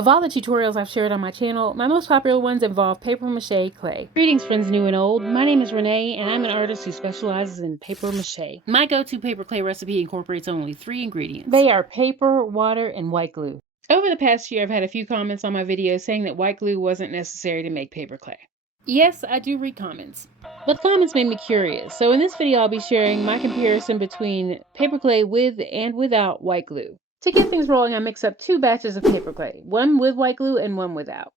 Of all the tutorials I've shared on my channel, my most popular ones involve paper mache clay. Greetings friends new and old, my name is Renee and I'm an artist who specializes in paper mache. My go-to paper clay recipe incorporates only 3 ingredients. They are paper, water, and white glue. Over the past year I've had a few comments on my videos saying that white glue wasn't necessary to make paper clay. Yes, I do read comments. But the comments made me curious, so in this video I'll be sharing my comparison between paper clay with and without white glue. To get things rolling, I mix up 2 batches of paper clay, one with white glue and one without.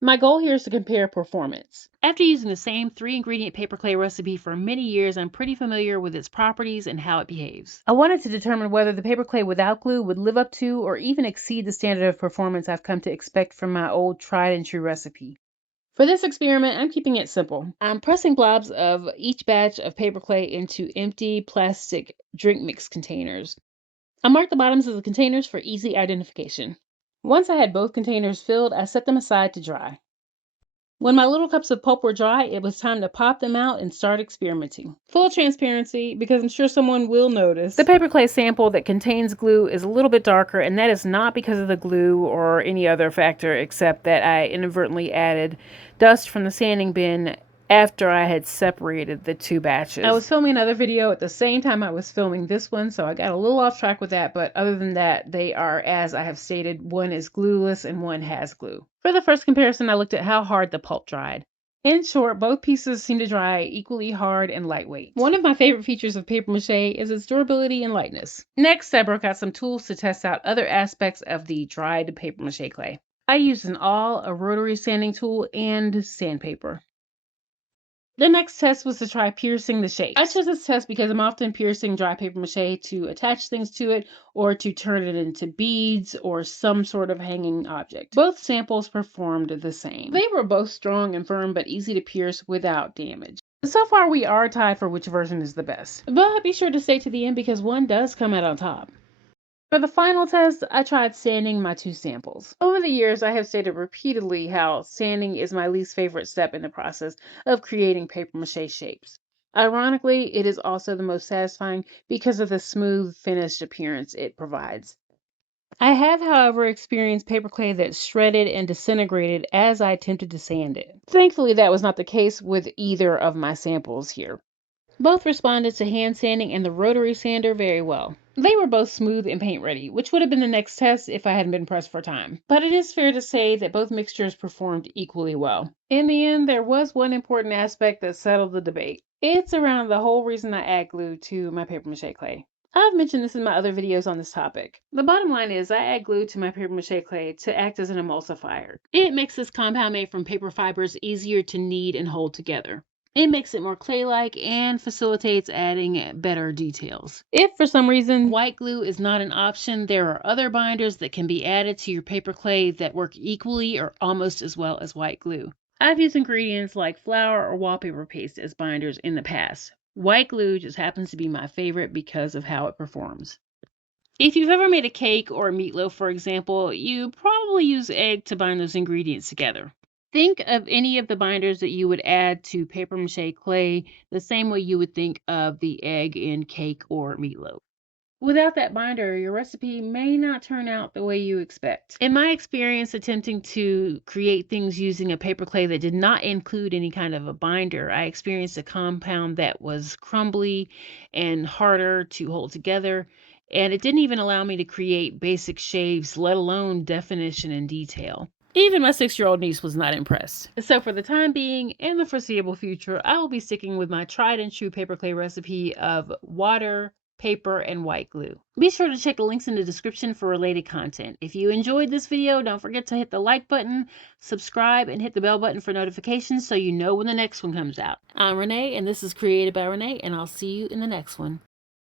My goal here is to compare performance. After using the same 3-ingredient paper clay recipe for many years, I'm pretty familiar with its properties and how it behaves. I wanted to determine whether the paper clay without glue would live up to or even exceed the standard of performance I've come to expect from my old tried and true recipe. For this experiment, I'm keeping it simple. I'm pressing blobs of each batch of paper clay into empty plastic drink mix containers. I marked the bottoms of the containers for easy identification. Once I had both containers filled, I set them aside to dry. When my little cups of pulp were dry, it was time to pop them out and start experimenting. Full transparency, because I'm sure someone will notice. The paper clay sample that contains glue is a little bit darker, and that is not because of the glue or any other factor except that I inadvertently added dust from the sanding bin after I had separated the 2 batches. I was filming another video at the same time I was filming this one, so I got a little off track with that, but other than that, they are, as I have stated, one is glueless and one has glue. For the first comparison, I looked at how hard the pulp dried. In short, both pieces seem to dry equally hard and lightweight. One of my favorite features of paper mache is its durability and lightness. Next, I broke out some tools to test out other aspects of the dried paper mache clay. I used an awl, a rotary sanding tool, and sandpaper. The next test was to try piercing the shapes. I chose this test because I'm often piercing dry paper mache to attach things to it or to turn it into beads or some sort of hanging object. Both samples performed the same. They were both strong and firm but easy to pierce without damage. So far we are tied for which version is the best. But be sure to stay to the end because one does come out on top. For the final test, I tried sanding my 2 samples. Over the years, I have stated repeatedly how sanding is my least favorite step in the process of creating paper mache shapes. Ironically, it is also the most satisfying because of the smooth, finished appearance it provides. I have, however, experienced paper clay that shredded and disintegrated as I attempted to sand it. Thankfully, that was not the case with either of my samples here. Both responded to hand sanding and the rotary sander very well. They were both smooth and paint ready, which would have been the next test if I hadn't been pressed for time. But it is fair to say that both mixtures performed equally well. In the end, there was one important aspect that settled the debate. It's around the whole reason I add glue to my paper mache clay. I've mentioned this in my other videos on this topic. The bottom line is I add glue to my paper mache clay to act as an emulsifier. It makes this compound made from paper fibers easier to knead and hold together. It makes it more clay-like and facilitates adding better details. If for some reason white glue is not an option, there are other binders that can be added to your paper clay that work equally or almost as well as white glue. I've used ingredients like flour or wallpaper paste as binders in the past. White glue just happens to be my favorite because of how it performs. If you've ever made a cake or a meatloaf, for example, you probably use egg to bind those ingredients together. Think of any of the binders that you would add to paper mache clay the same way you would think of the egg in cake or meatloaf. Without that binder, your recipe may not turn out the way you expect. In my experience attempting to create things using a paper clay that did not include any kind of a binder, I experienced a compound that was crumbly and harder to hold together, and it didn't even allow me to create basic shapes, let alone definition and detail. Even my 6-year-old niece was not impressed. So for the time being and the foreseeable future, I will be sticking with my tried and true paper clay recipe of water, paper, and white glue. Be sure to check the links in the description for related content. If you enjoyed this video, don't forget to hit the like button, subscribe, and hit the bell button for notifications so you know when the next one comes out. I'm Renee, and this is Created by Renee, and I'll see you in the next one.